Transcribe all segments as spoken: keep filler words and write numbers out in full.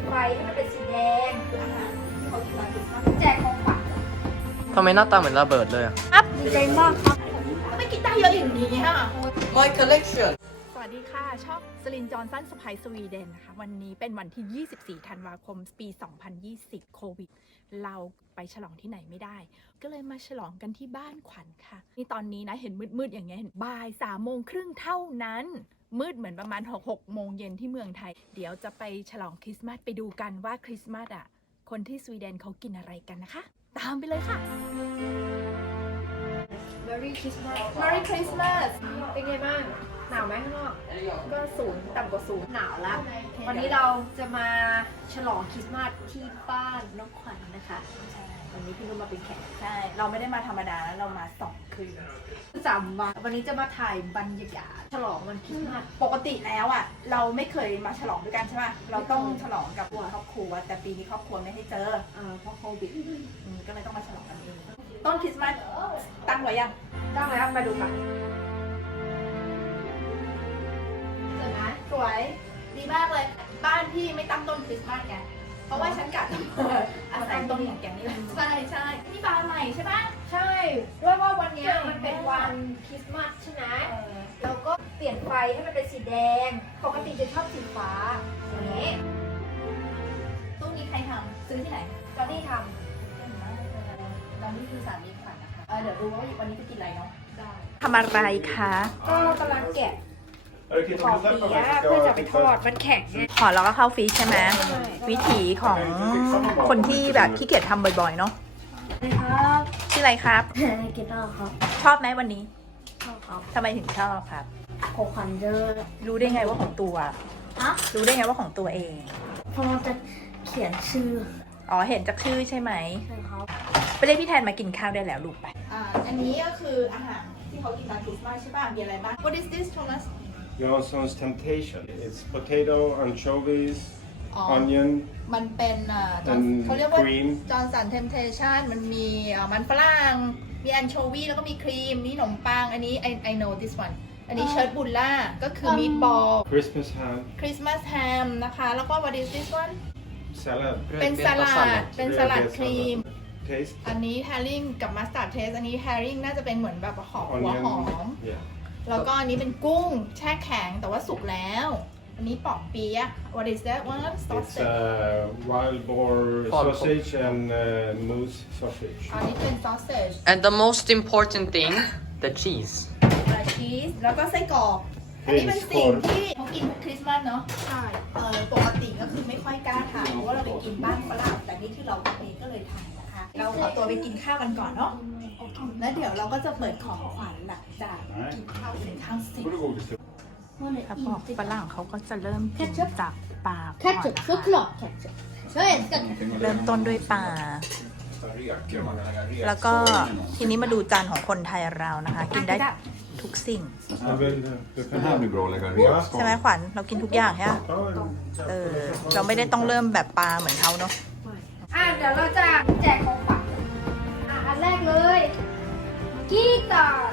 ไฟให้มันเป็นสีแดงคืออาหารที่เขากินมาคือแจกของขวัญทำไมหน้าตาเหมือนระเบิดเลยอะครับดีใจมากครับไม่กินได้เยอะอย่างนี้ค่ะ My collection สวัสดีค่ะช่องสลินจอห์นสันสไปซ์สวีเดนนะคะวันนี้เป็นวันที่ยี่สิบสี่ธันวาคมปีสองพันยี่สิบโควิดเราไปฉลองที่ไหนไม่ได้ก็เลยมาฉลองกันที่บ้านขวัญค่ะนี่ตอนนี้นะเห็นมืดๆอย่างเงี้ยเห็นบ่ายสามโมงครึ่งเท่านั้นมืดเหมือนประมาณหกหกโมงเย็นที่เมืองไทยเดี๋ยวจะไปฉลองคริสต์มาสไปดูกันว่าคริสต์มาสอ่ะคนที่สวีเดนเขากินอะไรกันนะคะตามไปเลยค่ะ Merry Christmas Merry Christmas เป็นไงบ้างหนาวไหมข้างนอกก็ศูนย์ต่ำกว่าศูนย์หนาวละวันนี้เราจะมาฉลองคริสต์มาสที่บ้านน้องขวัญนะคะวันนี้พี่นุ่มมาเป็นแขกใช่เราไม่ได้มาธรรมดาแล้วเรามาสองคืนสามวันวันนี้จะมาถ่ายบรรยากาศฉลองวันคริสต์มาสปกติแล้วอ่ะเราไม่เคยมาฉลองด้วยกันใช่ไหมเราต้องฉลองกับครอบครัวแต่ปีนี้ครอบครัวไม่ให้เจอเอ่อเพราะโควิดอืมก็เลยต้องมาฉลองกันเองต้นคริสต์มาสตั้งไว้ยังตั้งแล้วมาดูกันสวยไหมสวยดีมากเลยบ้านพี่ไม่ตั้งต้นคริสต์มาสไงเพราะว่าฉันกะจะมาอาศัยต้นอย่างนี้เลยใช่ใช่นี่บ้านใหม่ใช่ปะใช่ด้วยว่าวันเนี้ยมันเป็นวันคริสต์มาสใช่ไหมเออเราก็เปลี่ยนไฟให้มันเป็นสีแดง ปกติจะชอบสีฟ้าอย่างนี้ตู้นี้ใครทำซื้อที่ไหนจอนนี่ทตอนนี้คือสามีขวัญนะคะเออเดี๋ยวดูว่าวันนี้จะกินอะไรเนาะำได้ทำอะไรคะก็กำลังแกะ Okej, ปอ de เปี släpper ๊ยะ mig เพื่อ så จะ ska ไป jag ทอด fixa. มันแข็งไงขอแล้วก็เข้าฟรีใช่ไหมวิถีของคนที่แบบขี้เกียจทำบ่อยๆเนาะครับชื่ออะไรครับกีตาร์ครับชอบไหมวันนี้ชอบครับทำไมถึงชอบครับโคคันเดอร์รู้ได้ไงว่าของตัวฮะรู้ได้ไงว่าของตัวเองเพราะเราจะเขียนชื่ออ๋อเห็นจากชื่อใช่ไหมใช่ครับไปเรียกพี่แทนมากินข้าวได้แล้วลูกไปอ่าอันนี้ก็คืออาหารที่เขากินตอนคริสต์มาสใช่ป่ะมีอะไรบ้าง What is this Thomas Janssons Temptation. It's potato, anchovies, อ๋อ onion, มันเป็นอ่า and เขาเรียกว่า cream. จอร์นสันเทมเทชันมันมีอ่ามันฝรั่งมีแอนโชวีแล้วก็มีครีมนี่ขนมปังอันนี้ I I know this one อันนี้เชิร์ตบุลล่าก็คือมีดบอล Christmas ham, คริสต์มาสแฮมนะคะ แล้วก็ what is this one salad. เป็นสลัด เป็นสลัด Rödbetssalad. ครีม Taste. อันนี้แฮร์ริงกับมัสตาร์ดเทสอันนี้แฮร์ริงน่าจะเป็นเหมือนแบบหอมหัวหอม Onion. Yeah. แล้วก็อันนี้เป็นกุ้งแช่แข็งแต่ว่าสุกแล้ว อันนี้ปอกเปี๊ยะ what is that one It's sausage uh, wild boar Pork. sausage and uh, moose sausage. อันนี้เป็น sausage and the most important thing the cheese และชีสแล้วก็ไส้กรอกอันนี้เป็นสิ่งที่เขากินคริสต์มาสเนาะใช่เออปกติก็คือไม่ค่อยกล้าทานเพราะว่าเราไปกินบ้านฝรั่งแต่นี่คือเราเองก็เลยทานนะคะ เราขอตัวไปกินข้าวกันก่อนเนาะแล้วเดี๋ยวเราก็จะเปิดของขวัญหลังจากกินข้าวเสร็จข้าวเสร็จ ครับบอกฝรั่งเขาก็จะเริ่มกินจากปลาก่อน ketchup นะคะ såklart ketchup jag älskar ketchup เริ่มต้นด้วยปลา แล้วก็ทีนี้มาดูจานของคนไทยเรานะคะ กินได้ทุกสิ่ง Jag vill, du Den kan här blir bra att lägga rejält ใช่ไหม skal. ขวัญเรากินทุกอย่างใช่ไหม ta en เออ เราไม่ได้ต้องเริ่มแบบปลาเหมือนเขาเนาะอ่ะเดี๋ยวเราจะแจกของขวัญอ่ะอันแรกเลยกีตาร์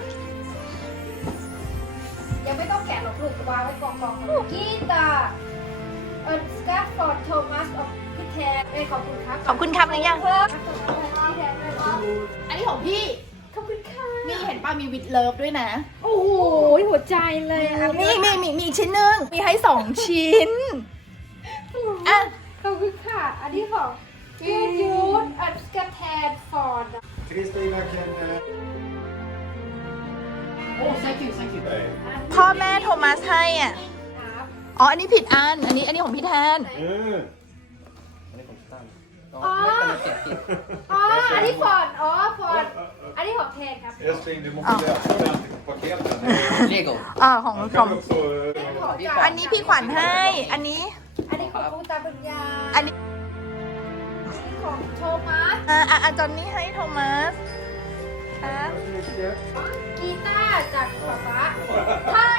ยังไม่ต้องแกะหรอกลูกวางไว้กองกองๆกีตาร์เออสกาฟอร์ดโทมัสออฟพี่แทนเอ้ยขอบคุณครับขอบคุณครับหรือยังครับพี่แทนด้วยครับอันนี้ของพี่ขอบคุณค่ะนี่เห็นป้ามีวิดเลิฟด้วยนะโอ้โหหัวใจเลยอ่ะนี่มีมีมีอีกชิ้นหนึ่งมีให้สองชิ้น อ่ะขอบคุณค่ะ อันนี้ของยูยูดอันสกาแทนฟอร์ด Kristina kan... oh thank you thank you พ่อแม่โทมัสให้อ่ะครับอ๋อ อันนี้ผิดอัน อันนี้ อันนี้ของพี่แทน Mm. อ๋อ อ๋อ อันนี้ฟอร์ด อ๋อ ฟอร์ด อันนี้ของแทนครับ Älskling, du måste läsa ordentligt på paketen. Lego อ่าของ Han ของ kan också... ของพี่จ๋าขวัอัญนนี้พี่ขวัญให้ อันนี้อันนี้ของคุณตาปัญญาอันนี้ของโทมัสอ่าอ่าอ่าจอนนี่ให้โทมัสครับกีตาร์จากป๊าป๊าท่าน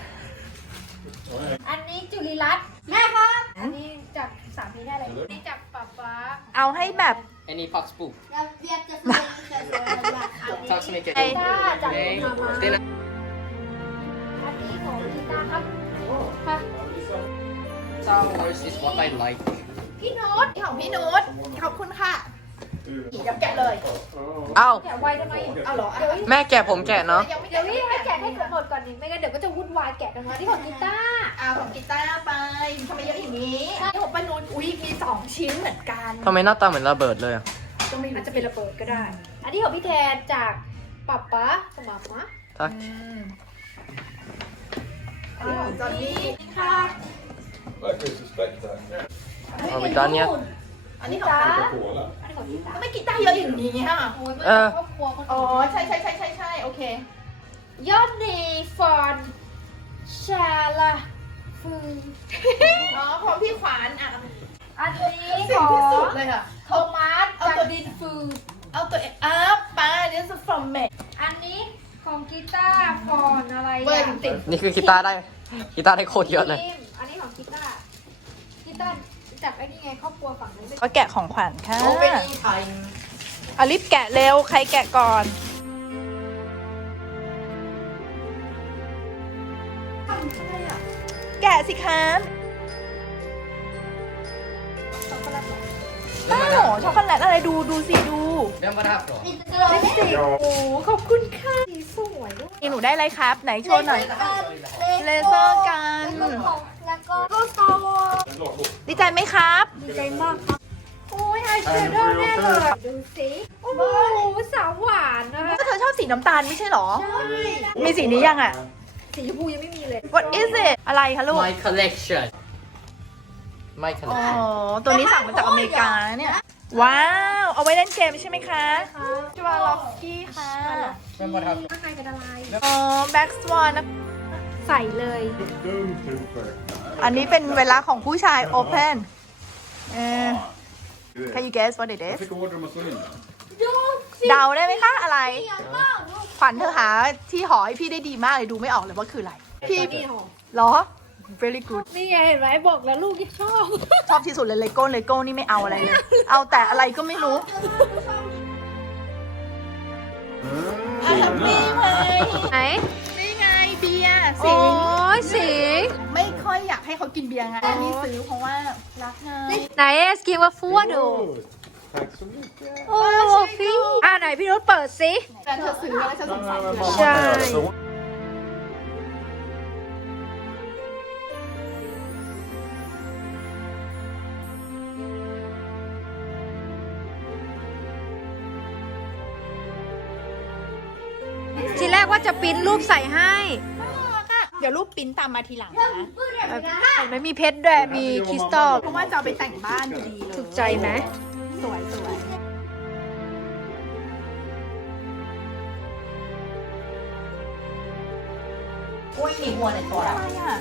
อันนี้จุลิรัตน์แม่ครับ อันนี้จากสามีได้เลยอันนี้จากป๊าป๊าเอาให้แบบ any fox poop Jag vet jag försöker tack så mycket กีตาร์จาก nej มามา Stina อันนี้ของกีตาร์ครับค่ะ Star Wars is what I like พี่นุชของพี่นุชขอบคุณค่ะเดี๋ยวแกะเลยเอ้าแกะไวทำไมเอาเหรอเดี๋ยวแม่แกะผมแกะเนาะยังไม่เดี๋ยวแกะนี่ให้แกะให้หมดก่อนดิไม่งั้นเดี๋ยวก็จะวุ่นวายแกะกันมาที่ของกีตาร์เอาของกีตาร์ไปทำไมเยอะอย่างนี้นี่ของป้านุชอุ้ยมีสองชิ้นเหมือนกันทำไมหน้าตาเหมือนระเบิดเลยอะก็ไม่อาจจะเป็นระเบิดก็ได้ อันนี้ของพี่แทนจากป๊าป๊าสมัมมะทักอันนี้ของจอนนี่ค่ะ Verkar ju suspekt här. เอาไปตอนเนี้ยอันนี้ของ Coca-Cola. อันนี้ของกีตาร์ก็ไม่กีตาร์เยอะอย่างนี้ค่ะโอ้ยไม่เออครอบครัวคนอ๋ออื่นใช่ใช่ใช่ใช่ใช่โอเคยอดนีฟอนชาลาฟืนอ๋อของพี่ขวานอ่ะอันนี้สิ่ขงอที่สุดงเลยค่ะโทมัสเอาจากตัวดินฟืนเอาตัวเองอ้าป้า this is from me อันนี้ของกีตาร์ฟอนอะไรเบอร์อ่ะติดนี่คือกีตาร์ได้กีตาร์ได้โคตรเยอะเลยทีมอันนี้ของกีตาร์กีตาร์จากไอ้นี่ไงครอบครัวฝั่งนั้นก็แกะของขวัญค่ะ Opening time เอารีบแกะเร็ว ใครแกะก่อน แกะสิคะช็อกโกแลตเหรออ้าวช็อกโกแลตอะไรดูดูสิดู Vem var det här från? ลิปสติกโอ้ขอบคุณค่ะสีสวยด้วยนี่หนูได้อะไรครับ ไหนโชว์หน่อย เลเซอร์กันแล้วก็แล้วก็ก็สตาร์วอร์ดีใจไหมครับดีใจมากครับ โอ้ยไอแชโดว์แน่เลยดูสิโอ้โหสาวหวานนะคะก็เธอชอบสีน้ำตาลไม่ใช่หรอใช่มีสีนี้ยังอ่ะสีชมพูยังไม่มีเลย What is it อะไรคะลูก My collection My อ๋อ collection ตัวนี้สั่งมาจากอเมริกาเนี่ย ว้าว เอาไว้เล่นเกมใช่ไหมคะจวาล็อกกี้ค่ะ Vem var det här från? ข้างในเป็นอะไรอ๋อ แบ็กสวอนนะใส่เลย Dumt huvud. อันนี้เป็นเวลาของผู้ชาย Open เออ Can you guess what it Jag is fick order om att slå in den. ดูสิเดาได้ไหมคะอะไรเสียงมากลูกขวัญเธอหาที่หอให้พี่ได้ดีมากเลยดูไม่ออกเลยว่าคืออะไร พี่นี่หอมเหรอ very good นี่ไงเห็นไหมบอกแล้วลูกยังชอบชอบที่สุดเลยเลโก้เลโก้นี่ไม่เอาอะไรเลย เอาแต่อะไรก็ไม่รู้อ่ะแฮปปี้ไหมไหนนี่ไงเบียร์โอ้สิงยสิงไม่ค่อยอยากให้เขากินเบียร์ไงอันนี้ซื้อเพราะว่ารักไงไหนสกินว่าฟัวดู Oj, tack så mycket. โอ้ฟิวอ่าไหนพี่นุชเปิดสิแต่เธอซื้อแล้วฉันสงสารเธอ mamma Tjej. är så. ทีแรกว่าจะปริ้นรูปใส่ให้เดี๋ยวรูปปริ้นตามมาทีหลังนะเห็นไหมมีเพชรด้วยมีคริสตัลเพราะว่าจะเอาไปแต่งบ้านพอดีเลยถูกใจไหมสวยสวยอุ้ยมีหัวในตัวอะไรอ่ะ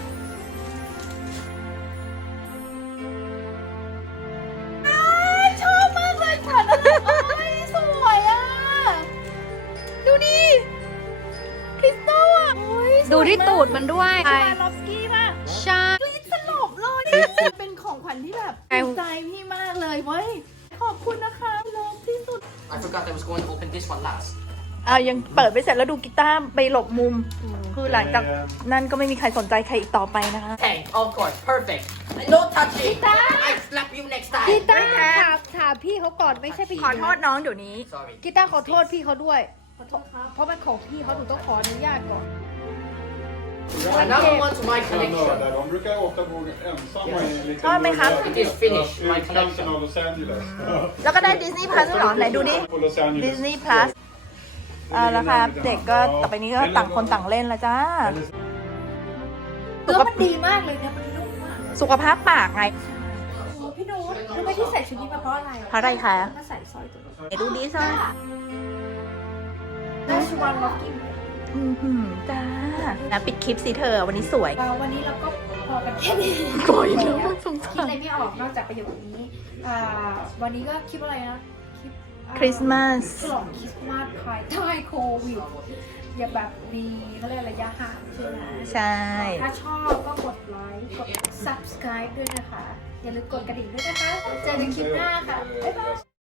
อ้ายชอบมากเลยขวัญอะไรโอ้ยสวยอ่ะ ดูดิคริสตัลอ่ะโอ้ยสวยมากดูที่ตูดมันด้วยชวาลอฟสกี้ป่ะใช่สลบเลยเป็นของขวัญที่แบบไอ้ถูกใจพี่มากเลยเว้ย ขอบคุณนะคะเลิฟที่สุด I forgot I was going to open this one last อ่ะยังเปิดไปเสร็จแล้วดูกีตาร์ไปหลบมุม คือหลังจากนั้นก็ไม่มีใครสนใจใครอีกต่อไปนะคะ Hey of course perfect No touching I slap you next กี time ตาร์ถามถามพี่เขาก่อนไม่ใช่พี่ขอโทษน้องเดี๋ยวนี้ Sorry กีตาร์ขอโทษพี่เขาด้วยขอโทษครับเพราะมันของพี่เขาหนูต้องขออนุญาตก่อน Another one to my Jag collection mördar. De brukar ofta gå ensamma i en liten Ja, men han- It is finished, my utkanten collection. av Los Angeles. แล้วก็ได้ดิสนีย์พลัสด้วยเหรอ ไหนดูดิ På Los Angeles. ดิสนีย์พลัสเอาละค่ะเด็กก็ต่อไปนี้ก็ต่างคนต่างเล่นแล้วจ้าเนื้อมันดีมากเลยเนี่ยมันนุ่มมากสุขภาพปากไงโอ้พี่นุชรู้ไหมที่ใส่ชุดนี้มาเพราะอะไรเพราะอะไรคะมาใส่สร้อยตัวนี้ไหนดูดิซ่าแม่ชวนล็อกกิ้งอือหือจ้านะปิดคลิปสิเธอวันนี้สวยวันนี้เราก็พอกันแค่นี้โอยแล้วสงคิดสารอะไรไม่ออกนอกจากประโยคนี้อ่าวันนี้ก็คลิปอะไรนะคลิปอ่าคริสต์มาสฉลองคริสต์มาสภายใต้โควิด อย่าแบบมีเขาเรียกระยะห่างใช่ไหมใช่ถ้าชอบก็กดไลค์ กด subscribe ด้วยนะคะ อย่าลืมกดกระดิ่งด้วยนะคะ เจอกันคลิปหน้าค่ะ บ๊ายบาย